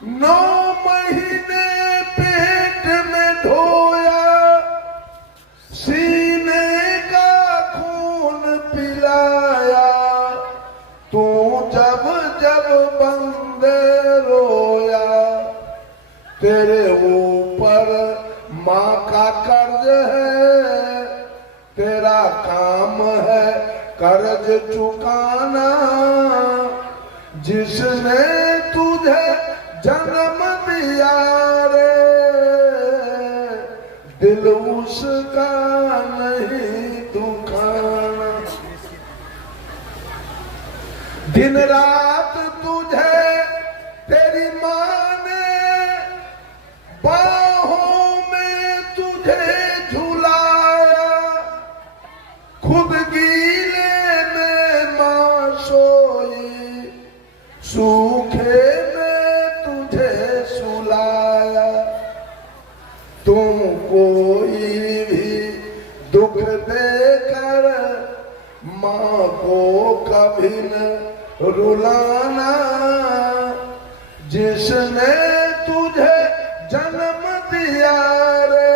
9 महीने पेट में ढोया, सीने का खून पिलाया, तू जब जब बंदे रोया, तेरे ऊपर माँ का कर्ज है, तेरा काम है कर्ज चुकाना। जिसने तुझे जन्म दिया रे, दिल उसका नहीं दुखाना। दिन रात तुझे तेरी माँ ने बाहों में तुझे झुलाया, खुद गीले में माँ सोई, सूखे में तुझे सुलाया। तुम कोई भी दुख देकर माँ को कभी न रुलाना। जिसने तुझे जन्म दिया रे,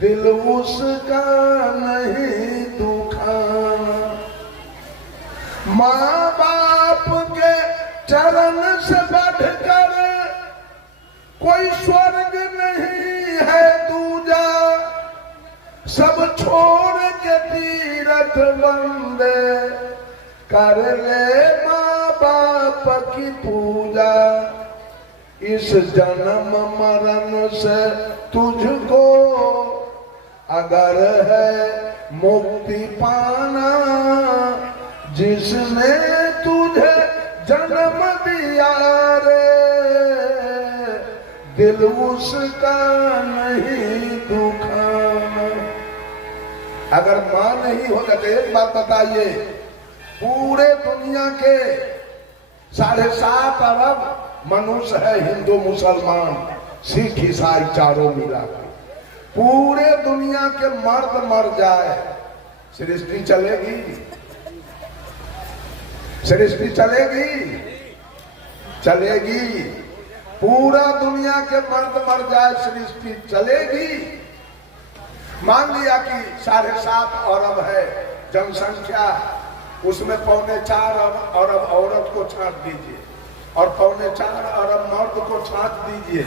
दिल उसका नहीं दुखाना। माँ बाप के चरण से बढ़कर कोई स्वर्ग नहीं है दूजा, सब छोड़ के तीरथ वंदे कर ले माँ बाप की पूजा। इस जन्म मरण से तुझको अगर है मुक्ति पाना, जिसने तुझे जन्म दिया रे, दिल उसका नहीं दुखाना। अगर मां नहीं होता तो एक बात बताइए, पूरे दुनिया के 7.5 अरब मनुष्य है, हिंदू मुसलमान सिख ईसाई चारों मिला, पूरे दुनिया के मर्द मर जाए, सृष्टि चलेगी? सृष्टि चलेगी? चलेगी। पूरा दुनिया के मर्द मर जाए, सृष्टि चलेगी? मान लिया कि 7.5 अरब है जनसंख्या, उसमें 4.25 अरब औरत को छांट दीजिए और 4.25 अरब मर्द को छांट दीजिए।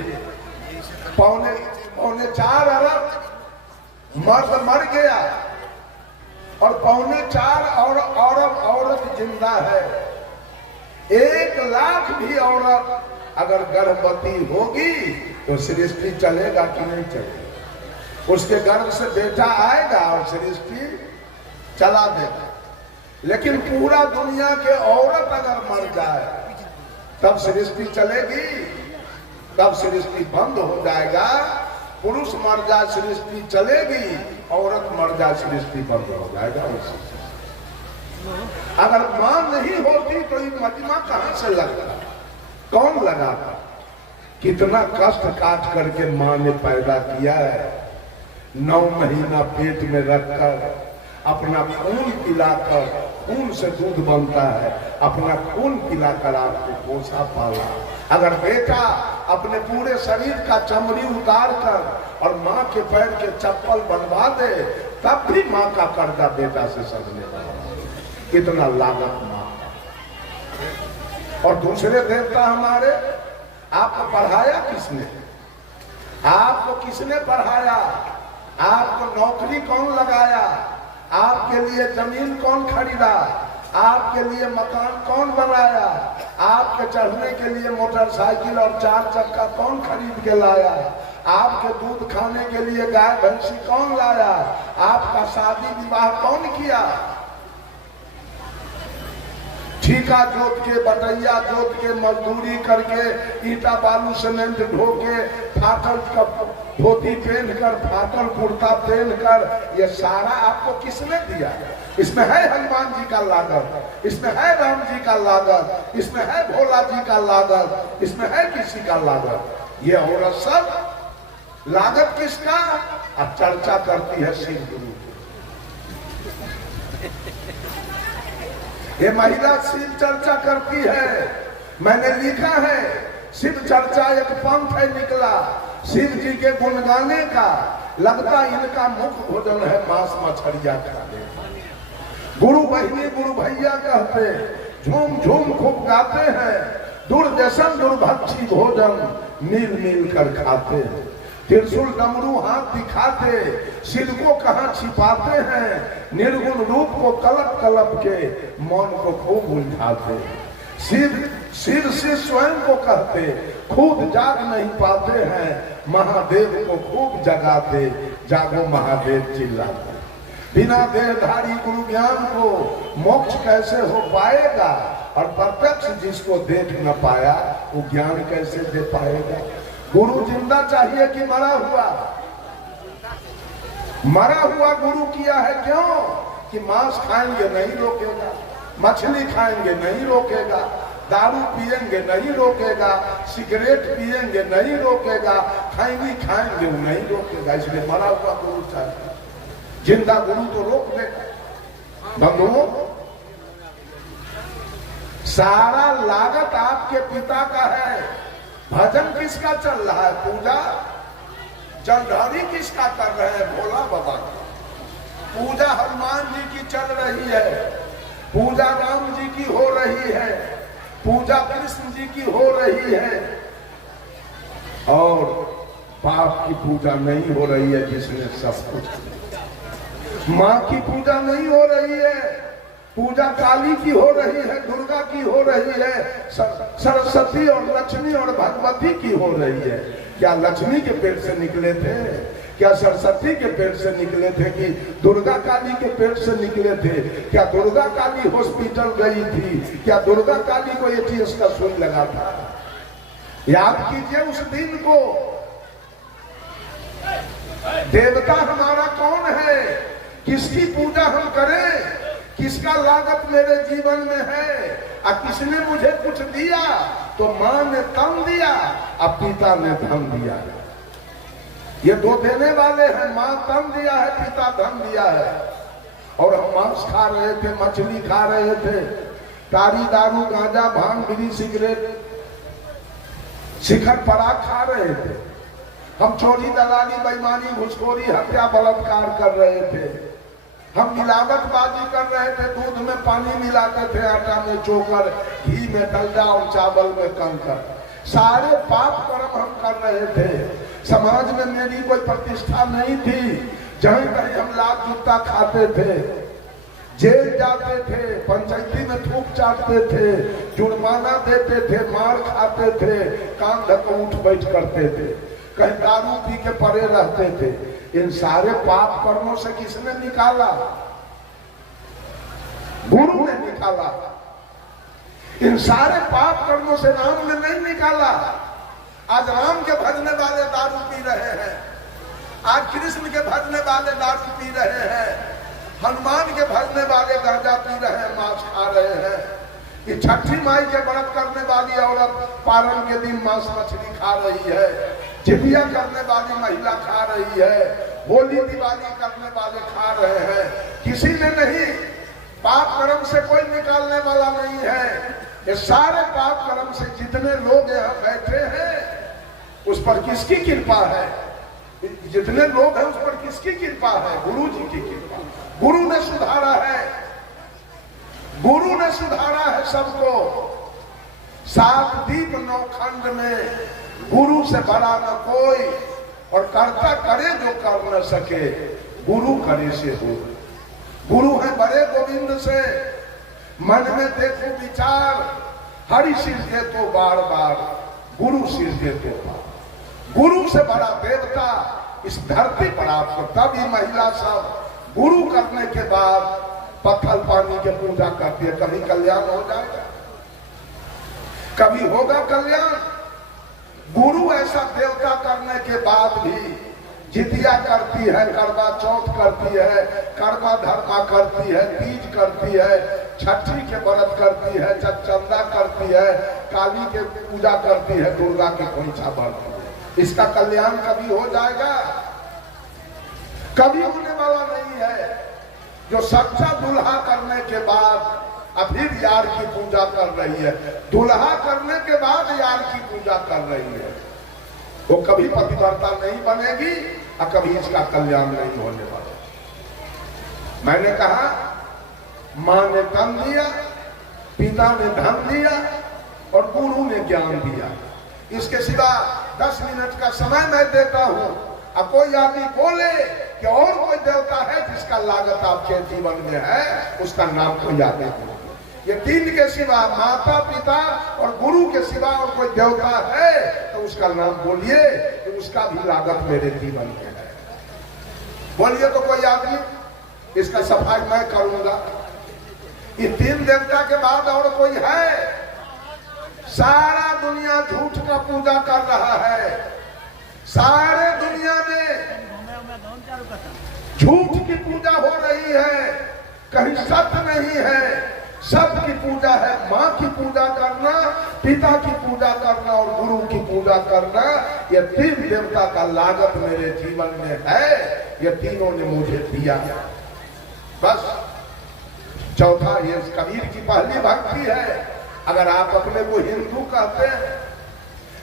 4.25 अरब मर्द मर गया और 4.25 अरब औरत जिंदा है। 1 लाख भी औरत अगर गर्भवती होगी तो सृष्टि चलेगा कि नहीं चलेगा? उसके गर्भ से बेटा आएगा और सृष्टि चला देगा। लेकिन पूरा दुनिया के औरत अगर मर जाए तब सृष्टि चलेगी? तब सृष्टि बंद हो जाएगा। पुरुष मर जाए सृष्टि चलेगी, औरत मर जाए सृष्टि बंद हो जाएगा। अगर मां नहीं होती तो ये मजमा कहां से लगता? कौन लगाता? कितना कष्ट काट करके मां ने पैदा किया है। 9 महीना पेट में रखकर अपना खून पिलाकर, खून से दूध बनता है, अपना खून पिलाकर आपको पोसा पाला। अगर बेटा अपने पूरे शरीर का चमड़ी उतार कर और माँ के पैर के चप्पल बनवा दे, तब भी माँ का कर्जा बेटा से सजने वाला। कितना लागत माँ। और दूसरे देवता हमारे, आपको पढ़ाया किसने? आपको किसने पढ़ाया? आपको नौकरी कौन लगाया? आपके लिए जमीन कौन खरीदा? आपके लिए मकान कौन बनाया? आपके चढ़ने के लिए मोटरसाइकिल और 4 चक्का कौन खरीद के लाया? आपके दूध खाने के लिए गाय भैंसी कौन लाया? आपका शादी विवाह कौन किया? ठीका जोत के, बटैया जोत के, मजदूरी करके, ईटा बालू सीमेंट ढो के, फाटल धोती पहनकर, फाटल कुर्ता पहनकर, ये सारा आपको किसने दिया? इसमें है हनुमान जी का लागत, इसमें है राम जी का लागत, इसमें है भोला जी का लागत, इसमें है किसी का लागत? ये औरत सब लागत किसका? अब चर्चा करती है शिव गुरु। ये महिला शिव चर्चा करती है, मैंने लिखा है शिव चर्चा एक पंथ है निकला, शिव जी के गुण गाने का, लगता इनका मुख्य भोजन है मांस मछलिया खाने। गुरु बहिनी गुरु भैया कहते, झूम झूम खूब गाते हैं, दुर्दशन दुर्भक्षी भोजन मिल मिल कर खाते हैं। त्रिशूल डमरू हाथ दिखाते, सिर को कहाँ छिपाते हैं, निर्गुण रूप को कलप कलप के मौन को खूब उलझाते। सिर से स्वयं को कहते, खुद जाग नहीं पाते हैं, महादेव को खूब जगाते, जागो महादेव चिल्लाते। बिना देहधारी गुरु ज्ञान को मोक्ष कैसे हो पाएगा, और प्रत्यक्ष जिसको देख न पाया वो ज्ञान कैसे दे पाएगा। गुरु जिंदा चाहिए कि मरा हुआ? मरा हुआ गुरु किया है, क्यों? कि मांस खाएंगे नहीं रोकेगा, मछली खाएंगे नहीं रोकेगा, दारू पिएंगे नहीं रोकेगा, सिगरेट पिएंगे नहीं रोकेगा, खैनी खाएंगे वो नहीं रोकेगा। इसलिए मरा हुआ गुरु चाहिए, जिंदा गुरु तो रोक देगा। बंधुओं, सारा लागत आपके पिता का है। भजन किसका चल रहा है? पूजा जलधारी किसका कर रहे हैं? भोला बाबा का। पूजा हनुमान जी की चल रही है, पूजा राम जी की हो रही है, पूजा कृष्ण जी की हो रही है, और बाप की पूजा नहीं हो रही है जिसने सब कुछ। माँ की पूजा नहीं हो रही है, पूजा काली की हो रही है, दुर्गा की हो रही है, सरस्वती और लक्ष्मी और भगवती की हो रही है। क्या लक्ष्मी के पेट से निकले थे? क्या सरस्वती के पेट से निकले थे? कि दुर्गा काली के पेट से निकले थे? क्या दुर्गा काली हॉस्पिटल गई थी? क्या दुर्गा काली को एटीएस का सुई लगा था? याद कीजिए उस दिन को। देवता हमारा कौन है? किसकी पूजा हम करें? किसका लागत मेरे जीवन में है? किसने मुझे कुछ दिया? तो माँ ने तन दिया और पिता ने धन दिया। ये दो देने वाले हैं, माँ तन दिया है, पिता धन दिया है। और हम मांस खा रहे थे, मछली खा रहे थे, तारी दारू गांजा भांग बीड़ी सिगरेट शिखर पराग खा रहे थे। हम चोरी दलाली बेईमानी घुसखोरी हत्या बलात्कार कर रहे थे। हम मिलावटबाजी कर रहे थे, दूध में पानी मिलाते थे, आटा में चोकर, घी में डलडा और चावल में कंकर। सारे पाप कर्म हम कर रहे थे। समाज में मेरी कोई प्रतिष्ठा नहीं थी। जहीं कहीं हम लात जूता खाते थे, जेल जाते थे, पंचायती में थूक चाटते थे, जुर्माना देते थे, मार खाते थे, कान धक्का उठ बैठ करते थे, कहीं दारू पी के पड़े रहते थे। इन सारे पाप कर्मों से किसने निकाला? गुरु ने निकाला। इन सारे पाप कर्मों से राम ने नहीं निकाला। आज राम के भजने वाले दारू पी रहे हैं, आज कृष्ण के भजने वाले दारू पी रहे हैं, हनुमान के भजने वाले गांजा पी रहे हैं, मांस खा रहे हैं। ये छठी माई के व्रत करने वाली औरत पारण के दिन मांस मछली खा रही है, जितिया करने वाली महिला खा रही है, होली दिवाली करने वाले खा रहे हैं। किसी ने नहीं, पाप कर्म से कोई निकालने वाला नहीं है। ये सारे पाप कर्म से जितने लोग यहाँ बैठे हैं, उस पर किसकी कृपा है? जितने लोग हैं उस पर किसकी कृपा है? गुरु जी की कृपा। गुरु ने सुधारा है, गुरु ने सुधारा है सबको। 7 दीप 9 खंड में गुरु से बड़ा न कोई, और कर्ता करे जो कर न सके, गुरु करे से हो। गुरु है बड़े गोविंद से, मन में देखो विचार, हरि सिर दे तो बार बार, गुरु सिर दे तो बार। गुरु से बड़ा देवता इस धरती पर आपको। तब ये महिला सब गुरु करने के बाद पत्थर पानी के पूजा करती है। कभी कल्याण हो जाएगा, कभी होगा कल्याण। गुरु ऐसा देवता करने के बाद भी जितिया करती है, करवा चौथ करती है, कर्मा धर्मा करती है, तीज करती है, छठी के व्रत करती है, चंदा करती है, काली के पूजा करती है, दुर्गा के खोइछा भरती है। इसका कल्याण कभी हो जाएगा? कभी होने वाला नहीं है। जो सच्चा दुल्हा करने के बाद अब फिर यार की पूजा कर रही है। दुल्हा करने के बाद यार की पूजा कर रही है। वो कभी पतिव्रता नहीं बनेगी और कभी इसका कल्याण नहीं होने वाला। मैंने कहा माँ ने तन दिया, पिता ने धन दिया और गुरु ने ज्ञान दिया। इसके सिवा 10 मिनट का समय मैं देता हूं। अब कोई आदमी बोले कि और कोई देवता है जिसका लागत आपके जीवन में है, उसका नाम कोई आदमी बोले। ये 3 के सिवा, माता पिता और गुरु के सिवा और कोई देवता है तो उसका नाम बोलिए कि उसका भी लागत मेरे जीवन में है। बोलिए तो कोई आदमी, इसका सफाई मैं करूंगा। ये 3 देवता के बाद और कोई है? सारा दुनिया झूठ का पूजा कर रहा है। सारे दुनिया में झूठ की पूजा हो रही है, कहीं सत्य नहीं है। सत्य की पूजा है माँ की पूजा करना, पिता की पूजा करना और गुरु की पूजा करना। ये 3 देवता का लागत मेरे जीवन में है। ये तीनों ने मुझे दिया। बस चौथा ये कबीर की पहली भक्ति है। अगर आप अपने को हिंदू कहते हैं,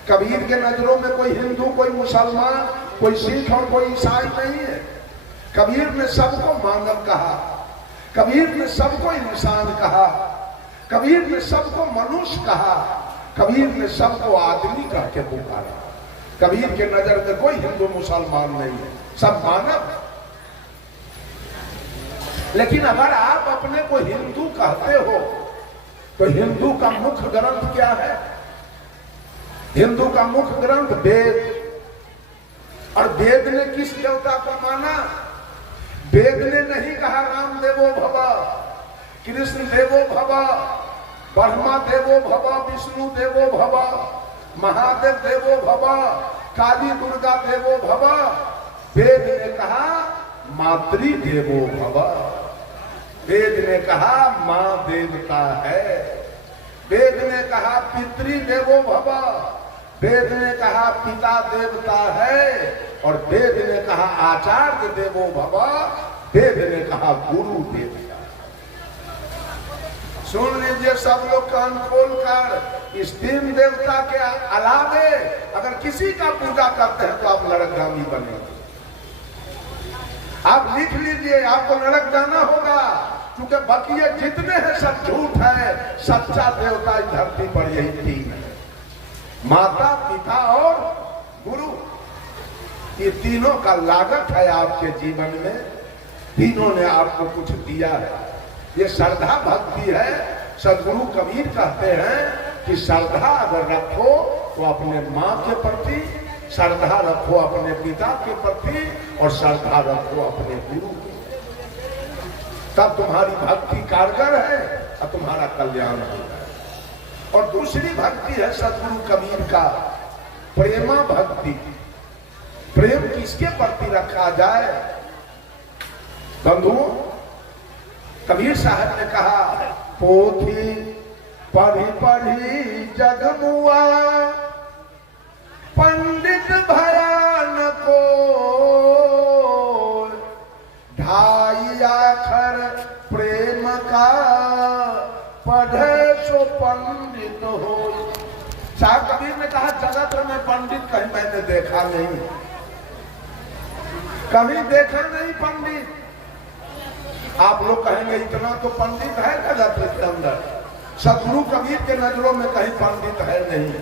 कबीर के नजरों में कोई हिंदू, कोई मुसलमान, कोई सिख और कोई ईसाई नहीं है। कबीर ने सबको मानव कहा, कबीर ने सबको इंसान कहा, कबीर ने सबको मनुष्य कहा, कबीर ने सबको आदमी कह के पुकारा। कबीर के नजर में कोई हिंदू मुसलमान नहीं है, सब मानव। लेकिन अगर आप अपने को हिंदू कहते हो तो हिंदू का मुख्य ग्रंथ क्या है? हिंदू का मुख्य ग्रंथ वेद। और वेद ने किस देवता को माना? वेद ने नहीं कहा राम देवो भव, कृष्ण देवो भव, ब्रह्मा देवो भव, विष्णु देवो भव, महादेव देवो भव, काली दुर्गा देवो भव। वेद ने कहा मातृ देवो भव। वेद ने कहा मां देवता है। वेद ने कहा पितृ देवो भव। वेद ने कहा पिता देवता है। और वेद ने कहा आचार्य देवो भव। वेद ने कहा गुरु देवता। सुन लीजिए सब लोग कान खोल कर, इस 3 देवता के अलावे अगर किसी का पूजा करते हैं तो आप नरकगामी बनेंगे। आप लिख लीजिए, आपको नरक जाना होगा, क्योंकि बकिए जितने हैं सब झूठ है। सच्चा देवता इस धरती पर यही 3 है, माता पिता और गुरु। ये तीनों का लागत है आपके जीवन में। तीनों ने आपको कुछ दिया है। ये श्रद्धा भक्ति है। सदगुरु कबीर कहते हैं कि श्रद्धा अगर रखो तो अपने माँ के प्रति, श्रद्धा रखो अपने पिता के प्रति और श्रद्धा रखो अपने गुरु के, तब तुम्हारी भक्ति कारगर है और तुम्हारा कल्याण होगा। और दूसरी भक्ति है सदगुरु कबीर का प्रेमा भक्ति। प्रेम किसके प्रति रखा जाए? बंधुओं, कबीर साहब ने कहा पोथी पढ़ी पढ़ी जगमुआ, पंडित भयान को ढाई आखर प्रेम का, पढ़े सो पंडित हो। शाह कबीर ने कहा जगत में पंडित कहीं मैंने देखा नहीं, कभी देखा नहीं पंडित। आप लोग कहेंगे इतना तो पंडित है जगत के अंदर। सदगुरु कबीर के नजरों में कहीं पंडित है नहीं।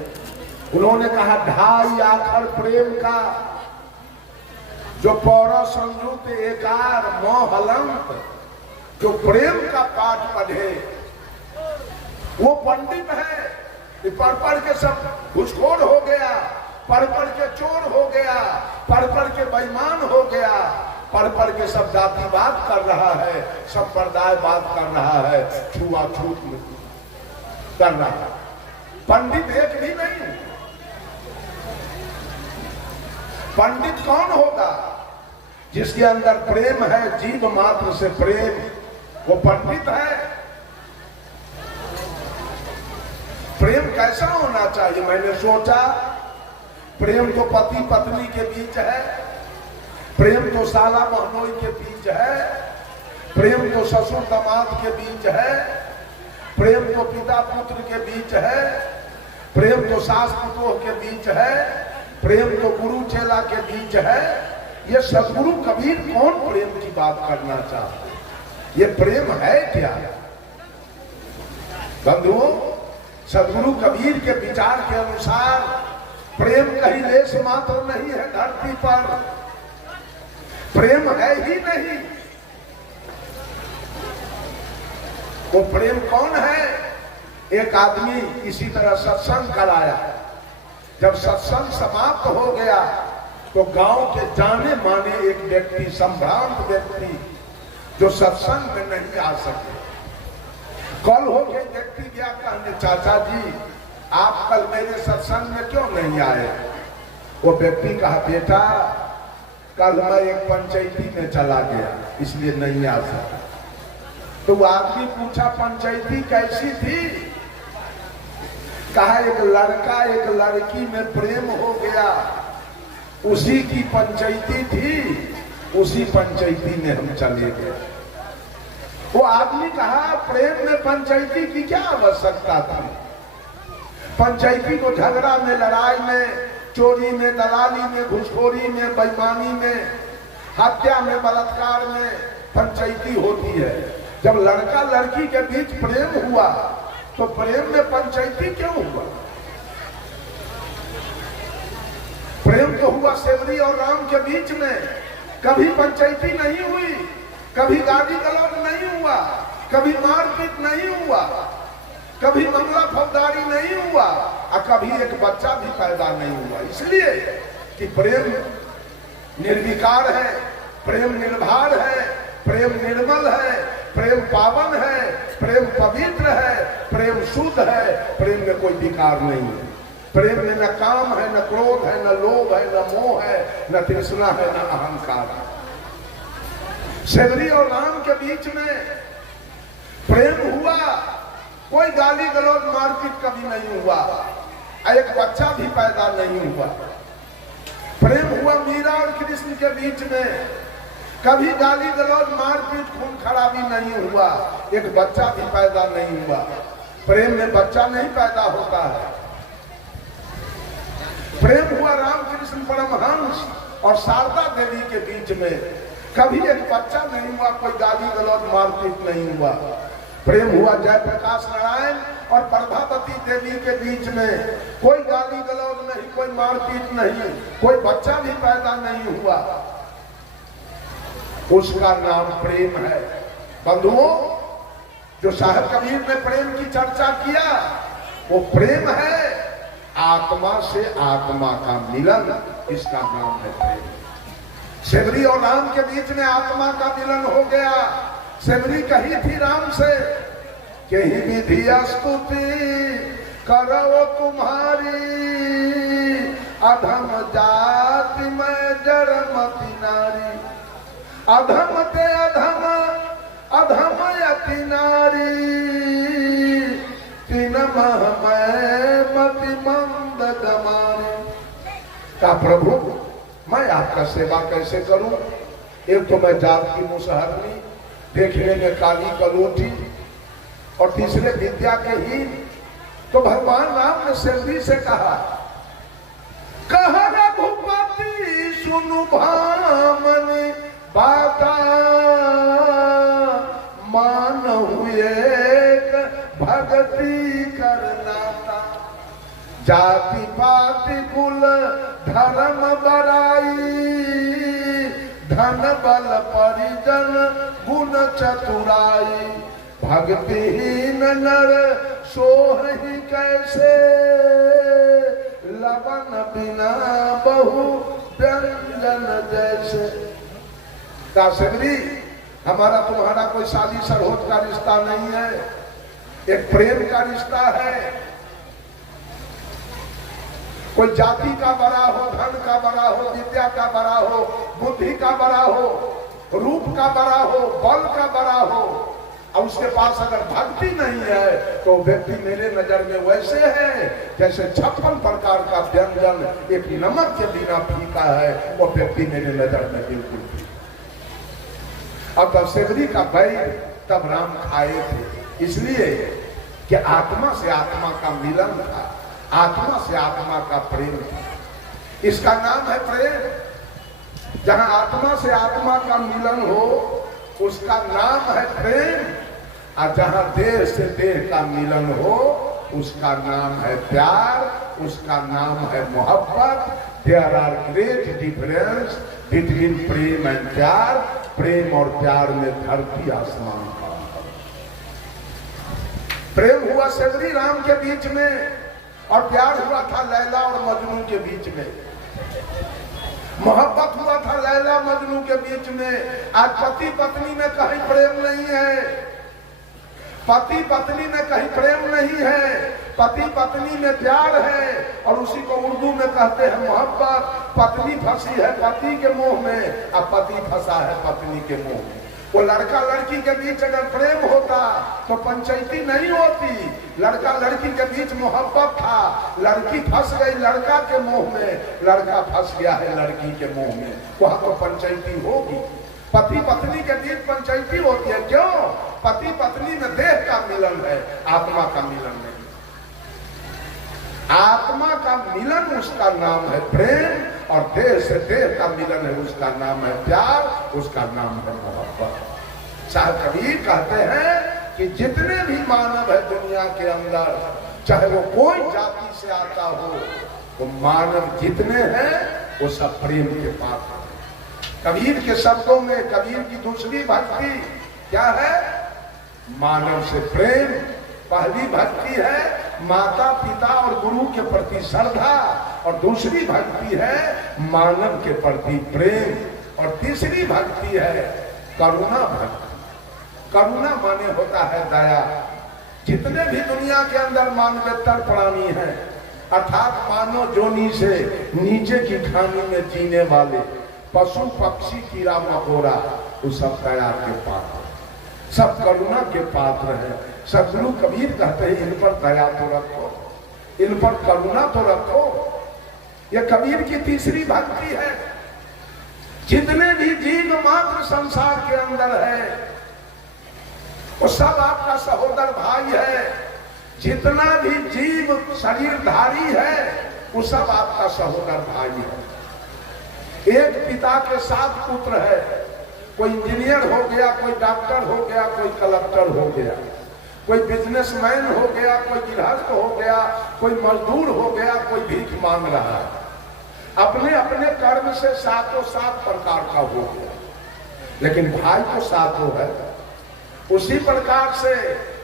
उन्होंने कहा ढाई आखर प्रेम का, जो पौरा संयुक्त एकार मोहलंत, जो प्रेम का पाठ पढ़े वो पंडित है। पढ़ पढ़ के सब घुसखोर हो गया, पढ़ पढ़ के चोर हो गया, पढ़ पढ़ के बेईमान हो गया, पढ़ पढ़ के सब जातिवाद कर रहा है, संप्रदायवाद कर रहा है, छुआछूत कर रहा है। पंडित एक भी नहीं। पंडित कौन होगा? जिसके अंदर प्रेम है, जीव मात्र से प्रेम, वो पंडित है। प्रेम कैसा होना चाहिए? मैंने सोचा प्रेम तो पति पत्नी के बीच है, प्रेम तो साला महनोई के बीच है, प्रेम तो ससुर दामाद के बीच है, प्रेम तो पिता पुत्र के बीच है, प्रेम तो सास पुतोह के बीच है, प्रेम तो गुरु चेला के बीच है। ये सदगुरु कबीर कौन प्रेम की बात करना चाहते? ये प्रेम है क्या? बंधुओं, सदगुरु कबीर के विचार के अनुसार प्रेम कहीं लेश मात्र नहीं है धरती पर, प्रेम है ही नहीं। वो प्रेम कौन है? एक आदमी इसी तरह सत्संग कराया, जब सत्संग समाप्त हो गया तो गांव के जाने माने एक व्यक्ति, संभ्रांत व्यक्ति जो सत्संग में नहीं आ सके, कल हो के व्यक्ति गया कहने, चाचा जी आप कल मेरे सत्संग में क्यों नहीं आए? वो व्यक्ति कहा, बेटा कल मैं एक पंचायती में चला गया इसलिए नहीं आ सका। तो वो आदमी पूछा, पंचायती कैसी थी? कहा, एक लड़का एक लड़की में प्रेम हो गया, उसी की पंचायती थी, उसी पंचायती में हम चले गए। वो आदमी कहा, प्रेम में पंचायती की क्या आवश्यकता थी? पंचायती को झगड़ा में, लड़ाई में, चोरी में, दलाली में, घुसखोरी में, बेईमानी में, हत्या में, बलात्कार में पंचायती होती है। जब लड़का लड़की के बीच प्रेम हुआ तो प्रेम में पंचायती क्यों हुआ? प्रेम तो हुआ सेवरी और राम के बीच में, कभी पंचायती नहीं हुई, कभी गाली गलौज नहीं हुआ, कभी मारपीट नहीं हुआ, कभी मामला फौजदारी नहीं हुआ, और कभी एक बच्चा भी पैदा नहीं हुआ। इसलिए कि प्रेम निर्विकार है, प्रेम निर्भर है, प्रेम निर्मल है, प्रेम पावन है, प्रेम पवित्र है, प्रेम शुद्ध है, प्रेम में कोई विकार नहीं है। प्रेम में न काम है, न क्रोध है, न लोभ है, न मोह है, न तृष्णा है, न अहंकार है। सेवरी और राम के बीच में प्रेम हुआ, कोई गाली गलौज मारपीट कभी नहीं हुआ, एक बच्चा भी पैदा नहीं हुआ। प्रेम हुआ मीरा और कृष्ण के बीच में, कभी गाली गलौज मारपीट खून खराबी नहीं हुआ, एक बच्चा भी पैदा नहीं हुआ। प्रेम में बच्चा नहीं पैदा होता है। प्रेम हुआ राम कृष्ण परमहंस और शारदा देवी के बीच में, कभी एक बच्चा नहीं हुआ, कोई गाली गलौज मारपीट नहीं हुआ। प्रेम हुआ जयप्रकाश नारायण और प्रभावती देवी के बीच में, कोई गाली गलौज नहीं, कोई मारपीट नहीं, कोई बच्चा भी पैदा नहीं हुआ। उसका नाम प्रेम है। बंधुओं, जो साहब कबीर ने प्रेम की चर्चा किया वो प्रेम है, आत्मा से आत्मा का मिलन, इसका नाम है प्रेम। सेवरी और राम के बीच में आत्मा का मिलन हो गया। सेवरी कही थी राम से कि ही विधि स्तुति करो तुम्हारी, अधम जाति में जड़मति नारी, अधम ते अधम अधम यति नारी, तीन मह में मति मंद गमारी। का प्रभु मैं आपका सेवा कैसे करूं? एक तो मैं जात की मुसहरनी, देखने में काली कलोटी, और तीसरे विद्या के हीन। तो भगवान राम ने सेवरी से कहा, कहा रघुपति सुनु भामनि बाता, मान हुए भगति करनाता, जाति पाति कुल धर्म बराई, धन बल परिजन गुण चतुराई, भक्तिहीन नर सोहि कैसे, लवन बिना बहु व्यंजन जैसे। सेवरी, हमारा तुम्हारा कोई शादी सरहोद का रिश्ता नहीं है, एक प्रेम का रिश्ता है। कोई जाति का बड़ा हो, धन का बड़ा हो, विद्या का बड़ा हो, बुद्धि का बड़ा हो, रूप का बड़ा हो, बल का बड़ा हो, और उसके पास अगर भक्ति नहीं है तो व्यक्ति मेरे नजर में वैसे है जैसे 56 प्रकार का व्यंजन एक नमक के बिना फीका है। वो व्यक्ति मेरे नजर में बिल्कुल फीका। अब तब सेवरी का बैर तब राम खाए थे, इसलिए कि आत्मा से आत्मा का मिलन था, आत्मा से आत्मा का प्रेम था। इसका नाम है प्रेम। जहां आत्मा से आत्मा का मिलन हो उसका नाम है प्रेम, और जहां देह से देह का मिलन हो उसका नाम है प्यार, उसका नाम है मोहब्बत। There are great difference between prem and pyaar. प्रेम और प्यार में धरती आसमान का। प्रेम हुआ श्री राम के बीच में और प्यार हुआ था लैला और मजनू के बीच में। मोहब्बत हुआ था लैला मजनू के बीच में। आज पति पत्नी में कहीं प्रेम नहीं है, पति पत्नी में कहीं प्रेम नहीं है, पति पत्नी में प्यार है और उसी को उर्दू में कहते हैं मोहब्बत। पत्नी फंसी है पति के मुंह में और पति फंसा है पत्नी के मुंह में। वो लड़का लड़की के बीच अगर प्रेम होता तो पंचायती नहीं होती। लड़का लड़की के बीच मोहब्बत था, लड़की फंस गई लड़का के मुंह में, लड़का फंस गया है लड़की के मुंह में, वहां तो पंचायती होगी। पति पत्नी के बीच पंचायती होती है। क्यों? पति पत्नी में देह का मिलन है, आत्मा का मिलन नहीं। आत्मा का मिलन उसका नाम है प्रेम, और देह से देह का मिलन है उसका नाम है प्यार, उसका नाम है मोहब्बत। साहब कबीर कहते हैं कि जितने भी मानव है दुनिया के अंदर, चाहे वो कोई जाति से आता हो, वो मानव जितने हैं वो सब प्रेम के पात्र हैं। कबीर के शब्दों में कबीर की दूसरी भक्ति क्या है? मानव से प्रेम। पहली भक्ति है माता पिता और गुरु के प्रति श्रद्धा, और दूसरी भक्ति है मानव के प्रति प्रेम, और तीसरी भक्ति है करुणा भक्ति। करुणा माने होता है दया। जितने भी दुनिया के अंदर मानवेतर प्राणी हैं, अर्थात मानव जोनी से नीचे की खानी में जीने वाले पशु पक्षी कीड़ा मकोड़ा, वो सब दया के पात्र, सब करुणा के पात्र हैं। सदगुरु कबीर कहते हैं इन पर दया तो रखो, इन पर करुणा तो रखो। यह कबीर की तीसरी भक्ति है। जितने भी जीव मात्र संसार के अंदर है वो सब आपका सहोदर भाई है। जितना भी जीव शरीरधारी है वो सब आपका सहोदर भाई है। एक पिता के 7 पुत्र है, कोई इंजीनियर हो गया, कोई डॉक्टर हो गया, कोई कलेक्टर हो गया, कोई बिजनेसमैन हो गया, कोई गृहस्थ हो गया, कोई मजदूर हो गया, कोई भीख मांग रहा है। अपने अपने कर्म से 7 प्रकार का हो गया, लेकिन भाई तो 7 है। उसी प्रकार से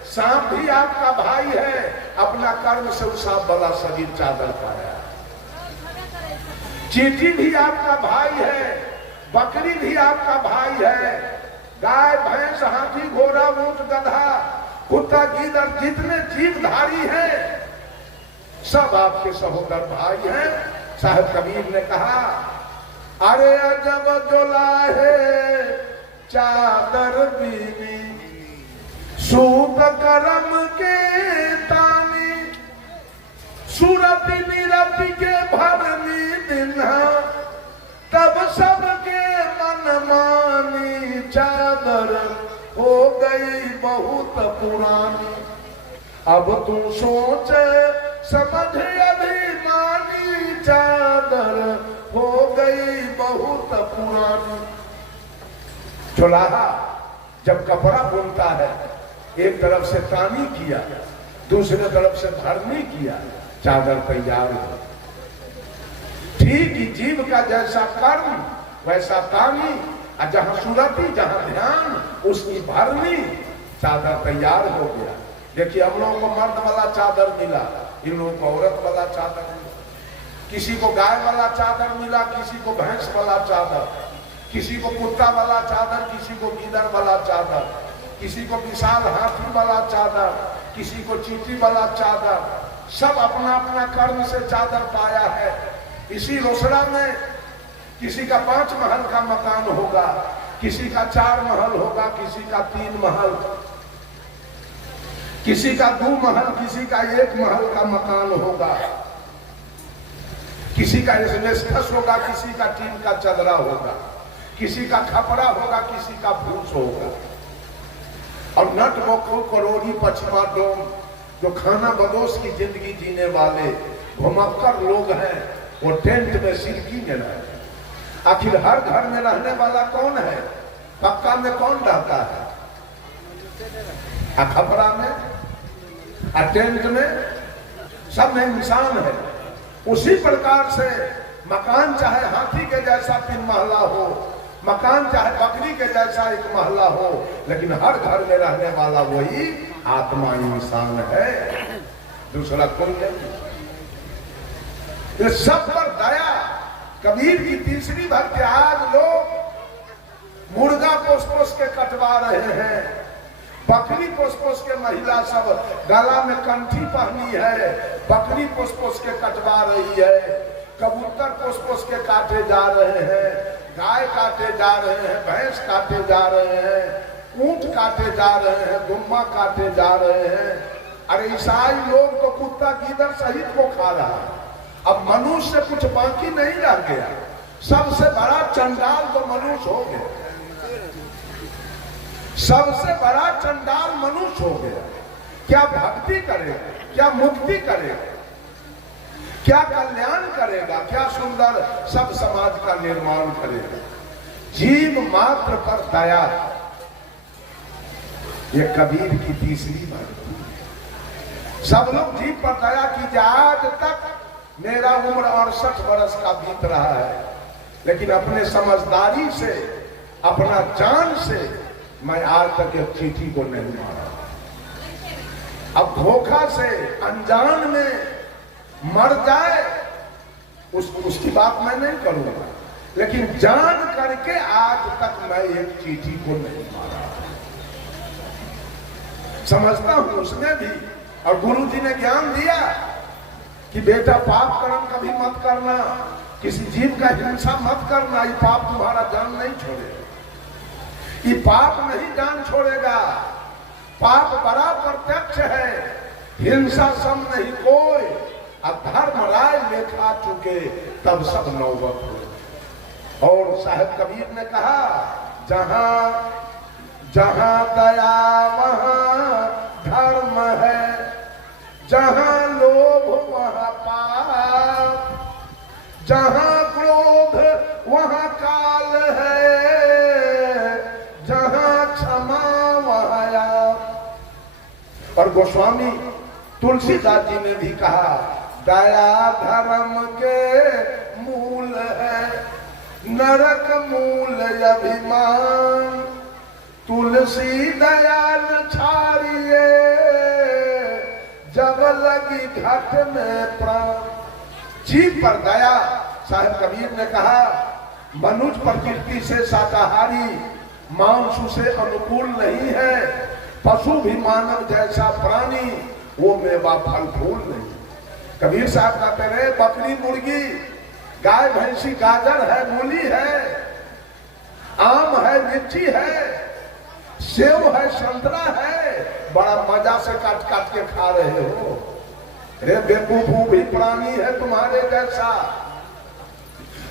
सांप भी आपका भाई है, अपना कर्म से उस सांप वाला शरीर चादर पाया। चींटी भी आपका भाई है, बकरी भी आपका भाई है, गाय भैंस हाथी घोड़ा ऊंट गधा कुत्ता गीदड़ जितने जीवधारी हैं सब आपके सहोदर भाई हैं। साहब कबीर ने कहा, अरे अजब जोला है चादर बीनी, सूत करम के तानी, सूरत निरत के भरनी दिन्हा, तब सबके मन मानी, चादर हो गई बहुत पुरानी। अब तू सोच समझ अभिमानी, चादर हो गई बहुत पुरानी। चौलाहा जब कपड़ा बुनता है, एक तरफ से तानी किया, दूसरे तरफ से भरनी किया, चादर तैयार हो। ठीक ही जीव का जैसा कर्म वैसा तानी, और जहां सूरती जहां ध्यान उसकी भरनी, चादर तैयार हो गया। देखिए हम लोगों को मर्द वाला चादर मिला, इन लोगों को औरत वाला चादर मिला। किसी को गाय वाला चादर मिला, किसी को भैंस वाला चादर, किसी को कुत्ता वाला चादर, किसी को गीदड़ वाला चादर, किसी को विशाल हाथी वाला चादर, किसी को चींटी वाला चादर। सब अपना अपना कर्म से चादर पाया है। इसी रोसड़ा में किसी का 5 महल का मकान होगा, किसी का 4 महल होगा, किसी का 3 महल, किसी का 2 महल, किसी का 1 महल का मकान होगा, किसी का एस्बेस्टस होगा, किसी का टीन का चदरा होगा, किसी का खपरा होगा, किसी का फूस होगा। और नट बखू करोड़ी पछमा डोम जो खाना बदोश की जिंदगी जीने वाले घुमक्कर लोग हैं, वो टेंट में सिरकी में रहते। आखिर हर घर में रहने वाला कौन है? पक्का में कौन रहता है? खपरा में, टेंट में, सब में इंसान है। उसी प्रकार से मकान चाहे हाथी के जैसा 3 महला हो, मकान चाहे बकरी के जैसा 1 महला हो, लेकिन हर घर में रहने वाला वही आत्मा इंसान है, दूसरा कोई नहीं। ये सब पर दया। कबीर की तीसरी भक्ति। आज लोग मुर्गा पोस के कटवा रहे हैं, बकरी पोस के महिला सब गला में कंठी पहनी है, बकरी पोस के कटवा रही है, कबूतर पोस के काटे जा रहे हैं, गाय काटे जा रहे हैं, भैंस काटे जा रहे हैं, ऊंट काटे जा रहे हैं, दुम्बा काटे जा रहे हैं। अरे ईसाई लोग तो कुत्ता गीदड़ सहित को खा रहा है। अब मनुष्य कुछ बाकी नहीं रह गया। सबसे बड़ा चंडाल तो मनुष्य हो गया, सबसे बड़ा चंडाल मनुष्य हो गया। क्या भक्ति करेगा, क्या मुक्ति करेगा, क्या कल्याण करेगा, क्या सुंदर सब समाज का निर्माण करेगा? जीव मात्र पर दया, ये कबीर की तीसरी भक्ति। सब लोग जीव पर दया कीजिए। आज तक मेरा उम्र 68 वर्ष का बीत रहा है, लेकिन अपने समझदारी से, अपना जान से मैं आज तक एक चींटी को नहीं मारा। अब धोखा से अनजान में मर जाए उसकी बात मैं नहीं करूंगा, लेकिन जान करके आज तक मैं एक चींटी को नहीं मारा। समझता हूं उसने भी, और गुरु जी ने ज्ञान दिया कि बेटा पाप कर्म कभी मत करना, किसी जीव का हिंसा मत करना, ये पाप तुम्हारा जान नहीं छोड़ेगा, ये पाप नहीं जान छोड़ेगा। पाप बड़ा प्रत्यक्ष है, हिंसा सम नहीं कोई, अधर्म राय लेखा चुके तब सब नौबत हो। और साहब कबीर ने कहा, जहां जहां दया वहां धर्म है, जहां लोभ वहां पाप, जहां क्रोध वहां काल है, जहां क्षमा वहां आप। और गोस्वामी तुलसीदास जी ने भी कहा, दया धर्म के मूल है, नरक मूल अभिमान, तुलसी दयाल छाड़िए, जब लगी घट में प्राण। जीव पर दया। साहब कबीर ने कहा, मनुष्य प्रकृति से शाकाहारी, मांस से अनुकूल नहीं है, पशु भी मानव जैसा प्राणी, वो मेवा फल फूल नहीं। कबीर साहब कहते रहे, बकरी मुर्गी गाय भैंसी गाजर है, मूली है, आम है, मिर्ची है, सेव है, संतरा है, बड़ा मजा से काट काट के खा रहे हो। रे बेवकूफ भी प्राणी है तुम्हारे जैसा,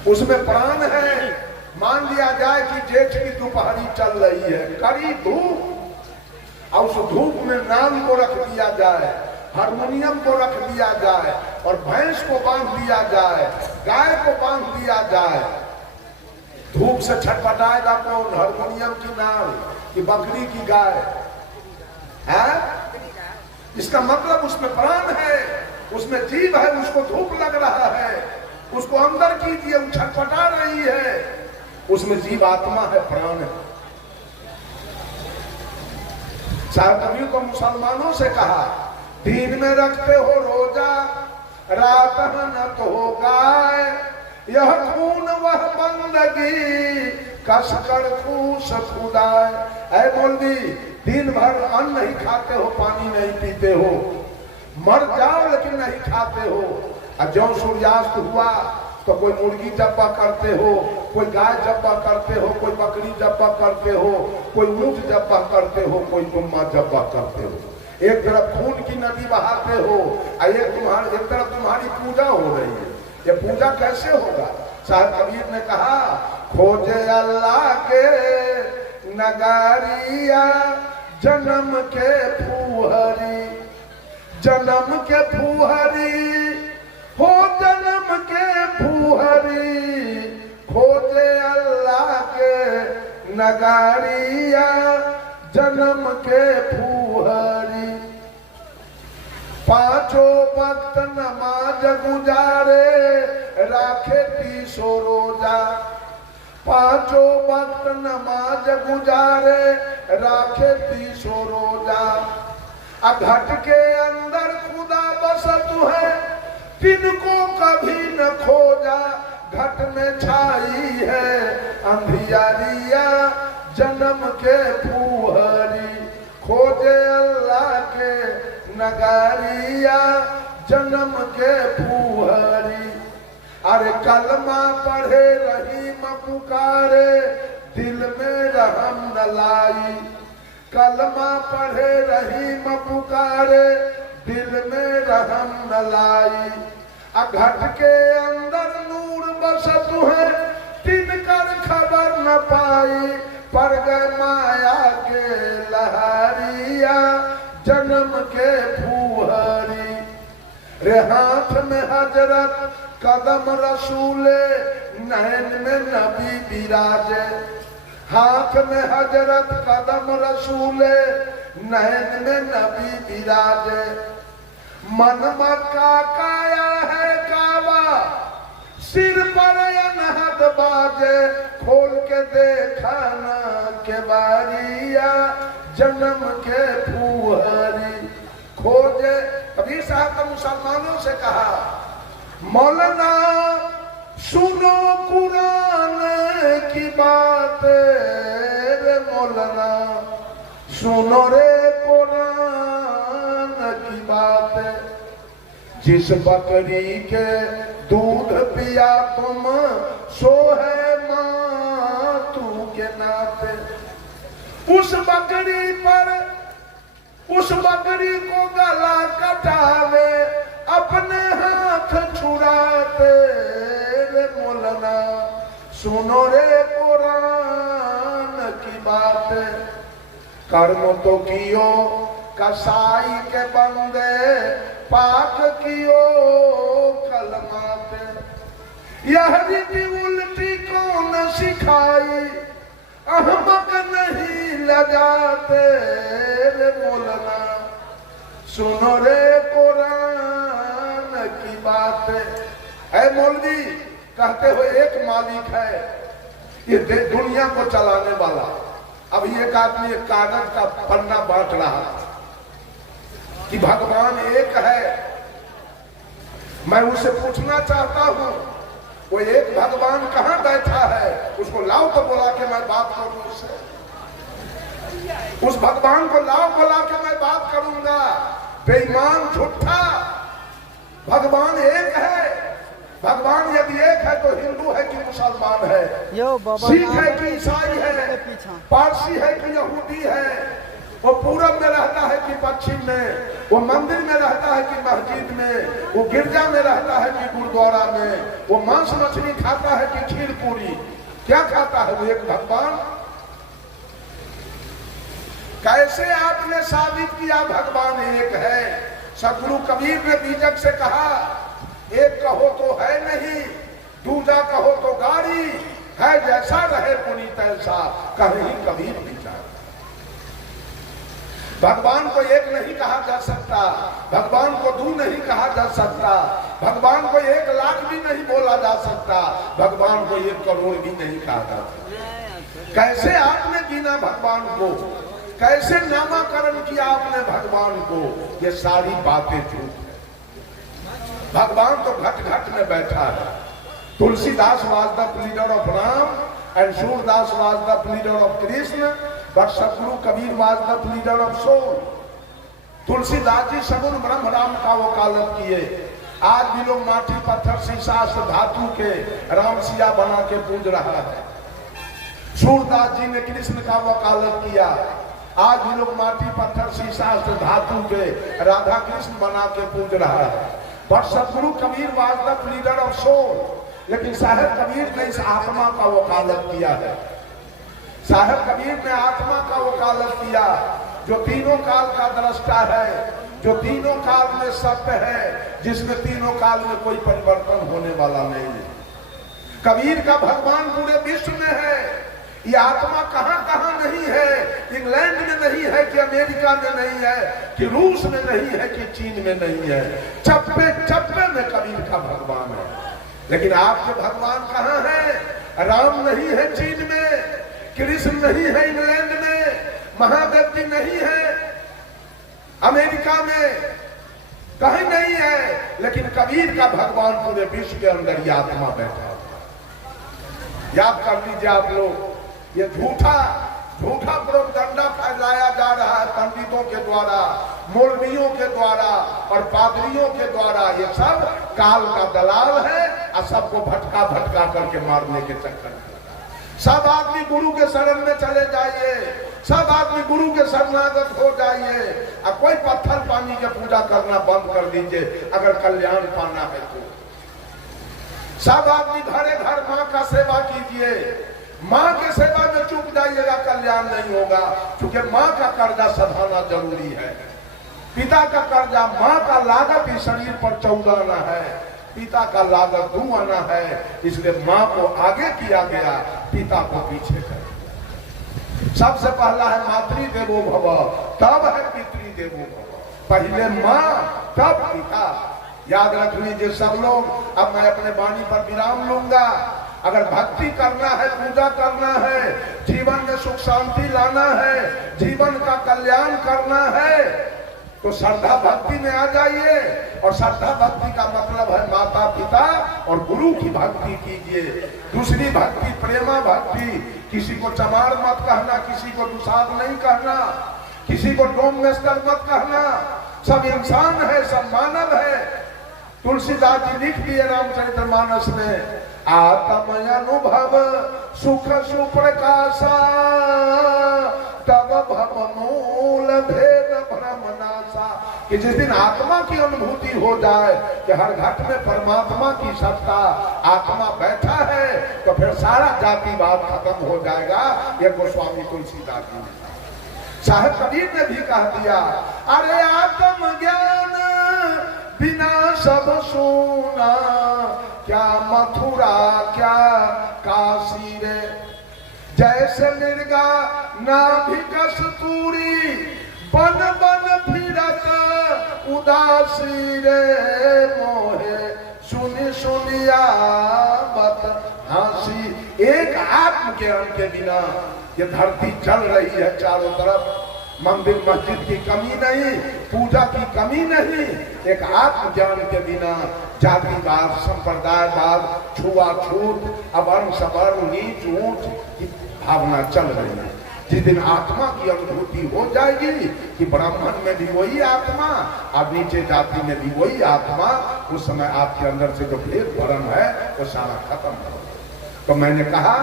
उसमें प्राण है। मान लिया जाए कि जेठ की दोपहरी चल रही है, कड़ी धूप, और उस धूप में नाम को रख दिया जाए, हारमोनियम को रख दिया जाए, और भैंस को बांध दिया जाए, गाय को बांध दिया जाए, धूप से छटपटाएगा कौन? हारमोनियम की नाल कि बकरी की गाय है? इसका मतलब उसमें प्राण है, उसमें जीव है, उसको धूप लग रहा है, उसको अंदर कीजिए, वो छटपटा रही है, उसमें जीव आत्मा है, प्राण है। साहब कबीर को मुसलमानों से कहा, दिन में रखते हो रोजा, रात न तो गाय, यह खून वह बंदगी, कसकर खूस खुदाए। ऐ मौलवी, दिन भर अन्न नहीं खाते हो, पानी नहीं पीते हो, मर जाओ लेकिन नहीं खाते हो, और जब सूर्यास्त हुआ तो कोई मुर्गी जब्बा करते हो, कोई गाय जब्बा करते हो, कोई बकरी जब्बा करते हो, कोई ऊंट जब्बा करते हो, कोई गुम्मा जब्बा करते हो। एक तरफ खून की नदी बहाते हो, और एक तरफ तुम्हारी पूजा हो रही है। ये पूजा कैसे होगा? साहब कबीर ने कहा, खोजे अल्लाह के नगारिया, जन्म के फूहरी, जन्म के फूहरी हो जन्म के फूहरी खोजे अल्लाह के नगारिया जन्म के फूहरी। पांचों वक्त नमाज गुजारे राखे 30 रोजा। पांचों वक्त नमाज गुजारे राखे 30 रोजा। घट के अंदर खुदा बसत है तिनको कभी न खोजा। घट में छाई है अंधियारिया जन्म के फूहरी खोजे अल्लाह के नगारिया जन्म के फूहरी। अरे कलमा पढ़े रहीम पुकारे दिल में रहम न लाई। कलमा पढ़े रहीम पुकारे दिल में रहम न लाई। घट के अंदर नूर बसत है तिनकर खबर न पाई। पर गए माया के लहरिया जन्म के फूहरी। रे हाथ में हजरत कदम रसूले नैन में नबी विराजे। हाथ में हजरत कदम रसूले नैन में नबी विराजे। मन मक्का काया है काबा सिर पर अनहद बाजे। खोल के देखा ना के बारिया जन्म के फूहरी खोजे। कबीर साहब ने मुसलमानों से कहा मौलाना सुनो कुरान की बात रे मौलाना सुनो रे कुरान की बात। जिस बकरी के दूध पिया तुम सो है मां तू के नाते। उस बकरी पर उस बकरी को गला कटावे अपने हाथ छुड़ाते रे मौलाना सुनो रे कुरान की बात। कर्म तो कियो कसाई के बंदे पाक कियो कलमा पे। यह रीति उल्टी कौन सिखाई अहमक नहीं लगाते रे मौलाना सुनो रे कुरान की बात। है मौलवी कहते हुए एक मालिक है ये दुनिया को चलाने वाला। अभी एक आदमी एक कागज का पन्ना बांट रहा कि भगवान एक है। मैं उसे पूछना चाहता हूं वो एक भगवान कहां बैठा है उसको लाओ तो बुला के मैं बात करूं उससे। उस भगवान को लाओ बुला के मैं बात करूंगा। बेईमान झूठा भगवान एक है। भगवान यदि एक है तो हिंदू है कि मुसलमान है, सिख है कि ईसाई है, पारसी है कि यहूदी है, वो पूरब में रहता है कि पश्चिम में, वो मंदिर में रहता है कि मस्जिद में, वो गिरजा में रहता है कि गुरुद्वारा में, वो मांस मछली खाता है कि खीर पूरी, क्या खाता है वो एक भगवान। कैसे आपने साबित किया भगवान एक है। सदगुरु कबीर ने बीजक से कहा एक कहो तो है नहीं, दूजा कहो तो गाड़ी है, जैसा रहे पुनीत ऐसा कहीं कबीर बीजा। भगवान को एक नहीं कहा जा सकता, भगवान को दो नहीं कहा जा सकता, भगवान को 1 लाख भी नहीं बोला जा सकता, भगवान को 1 करोड़ भी नहीं कहा जा सकता। कैसे आपने गिना भगवान को, कैसे नामाकरण किया आपने भगवान को, ये सारी बातें झूठ है। भगवान तो घट घट में बैठा है। Tulsidas was the pleader of Ram and Surdas was the pleader of Krishna, but Sadguru Kabir was the pleader of soul. Tulsidas ji सगुन ब्रह्म राम का वकालत किए। आज भी लोग माटी पत्थर शीशा धातु के राम सिया बना के पूज रहा है। सूरदास जी ने कृष्ण का वकालत किया। आज भी लोग माटी पत्थर शीशा धातु के राधा कृष्ण बना के पूज रहा है। But Sadguru Kabir was the leader of soul. लेकिन साहेब कबीर ने इस आत्मा का वकालत किया है। साहेब कबीर ने आत्मा का वकालत किया जो तीनों काल का दृष्टा है, जो तीनों काल में सत्य है, जिसमें तीनों काल में कोई परिवर्तन होने वाला नहीं है। कबीर का भगवान पूरे विश्व में है। ये आत्मा कहां कहां नहीं है, इंग्लैंड में नहीं है कि अमेरिका में नहीं है कि रूस में नहीं है कि चीन में नहीं है, चप्पे चप्पे में कबीर का भगवान है। लेकिन आपके भगवान कहां है? राम नहीं है चीन में, कृष्ण नहीं है इंग्लैंड में, महादेव जी नहीं है अमेरिका में, कहीं नहीं है। लेकिन कबीर का भगवान पूरे विश्व के अंदर ये आत्मा बैठा है। याद कर लीजिए आप लोग, ये झूठा प्रोपगंडा फैलाया जा रहा है पंडितों के द्वारा, मौलवियों के द्वारा और पादरियों के द्वारा। ये सब काल का दलाल है और सबको भटका भटका करके मारने के चक्कर में। सब आदमी गुरु के शरण में चले जाइए, सब आदमी गुरु के शरणागत हो जाइए और कोई पत्थर पानी के पूजा करना बंद कर दीजिए अगर कल्याण पाना है तो। सब आदमी घरे घर माँ का सेवा कीजिए, माँ के सेवा में चूक जाइएगा कल्याण नहीं होगा, क्योंकि माँ का कर्जा सधाना जरूरी है। पिता का कर्जा, माँ का लागत इस शरीर पर 14 आना है, पिता का लागत 2 आना है। इसलिए माँ को आगे किया गया, पिता को पीछे कर दिया। सबसे पहला है मातृ देवो भव, तब है पितृ देवो भव। पहले माँ तब पिता। याद रख लीजिए सब लोग। अब मैं अपने वाणी पर विराम लूंगा। अगर भक्ति करना है, पूजा करना है, जीवन में सुख शांति लाना है, जीवन का कल्याण करना है, तो श्रद्धा भक्ति में आ जाइए। और श्रद्धा भक्ति का मतलब है माता पिता और गुरु की भक्ति कीजिए। दूसरी भक्ति प्रेमा भक्ति। किसी को चमार मत कहना, किसी को दुसाध नहीं कहना, किसी को डोममेस्टर मत कहना। सब इंसान है, सब मानव है। तुलसीदास जी लिख दिए रामचरितमानस में, आत्म अनुभव सुख सुप्रकाशा, तब भव मूल भेद भ्रम नाशा। कि जिस दिन आत्मा की अनुभूति हो जाए कि हर घट में परमात्मा की सत्ता, आत्मा बैठा है, तो फिर सारा जातिवाद खत्म हो जाएगा। ये गोस्वामी तुलसीदास जी ने, साहब कबीर ने भी कह दिया, अरे आत्म ज्ञान बिना सब सोना, क्या मथुरा क्या काशी रे। जैसे मिर्गा नाभि कस्तूरी, बन बन फिरत उदासी रे। मोहे सुनी सुनिया बत हंसी। एक आत्म ज्ञान के बिना ये धरती चल रही है चारों तरफ। मंदिर मस्जिद की कमी नहीं, पूजा की कमी नहीं। एक आत्मज्ञान के बिना जातिवाद, संप्रदायवाद, छुआछूत, अवर्ण सवर्ण, नीच ऊंच की भावना चल रही है। जिस दिन आत्मा की अनुभूति हो जाएगी कि ब्राह्मण में भी वही आत्मा और नीचे जाति में भी वही आत्मा, उस समय आपके अंदर से जो भेद भरम है वो सारा खत्म हो। तो मैंने कहा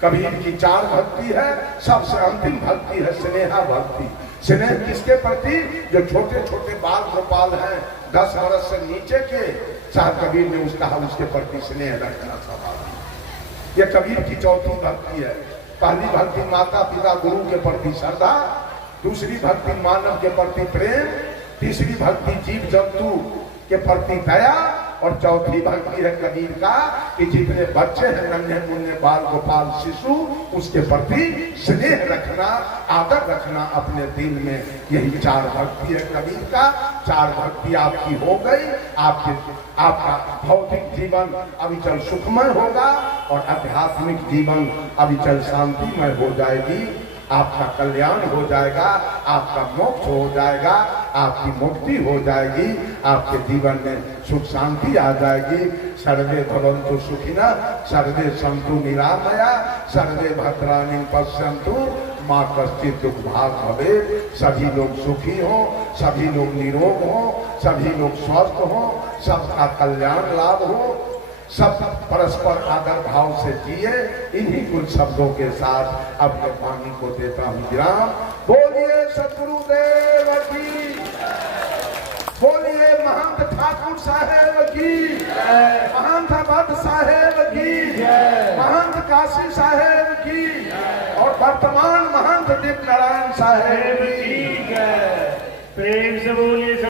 कबीर की 4 भक्ति है। सबसे अंतिम भक्ति है स्नेहा भक्ति। स्नेह किसके प्रति? जो छोटे छोटे बाल गोपाल हैं, 10 वर्ष से नीचे के, साहब कबीर ने उसके प्रति स्नेह रखना स्वभाव। यह कबीर की 4थी भक्ति है। पहली भक्ति माता पिता गुरु के प्रति श्रद्धा, दूसरी भक्ति मानव के प्रति प्रेम, तीसरी भक्ति जीव जंतु के प्रति दया, और चौथी भक्ति है कबीर का कि जितने बच्चे हैं, नन्हे मुन्ने बाल गोपाल शिशु, उसके प्रति स्नेह रखना, आदर रखना अपने दिल में। यही 4 भक्ति है कबीर का। 4 भक्ति आपकी हो गई, आपका भौतिक जीवन अविचल सुखमय होगा और आध्यात्मिक जीवन अविचल शांतिमय हो जाएगी। आपका कल्याण हो जाएगा, आपका मोक्ष हो जाएगा, आपकी मुक्ति हो जाएगी, आपके जीवन में सुख शांति आ जाएगी। सर्वे भवन्तु सुखिनः, सर्वे सन्तु निरामया, सर्वे भद्राणि पश्यन्तु माँ कश्चित् दुख भाग भवेत्। सभी लोग सुखी हो, सभी लोग निरोग हो, सभी लोग स्वस्थ हो, सबका कल्याण लाभ हो, सब परस्पर आदर भाव से जिए। इन्हीं कुछ शब्दों के साथ अपने वाणी को देता हूँ विराम। बोलिए सतगुरुदेव की, बोलिए महंत ठाकुर साहेब की, महंत भट्ट साहेब की, महंत काशी साहेब की और वर्तमान महंत दीप नारायण साहेब की। प्रेम से बोलिए।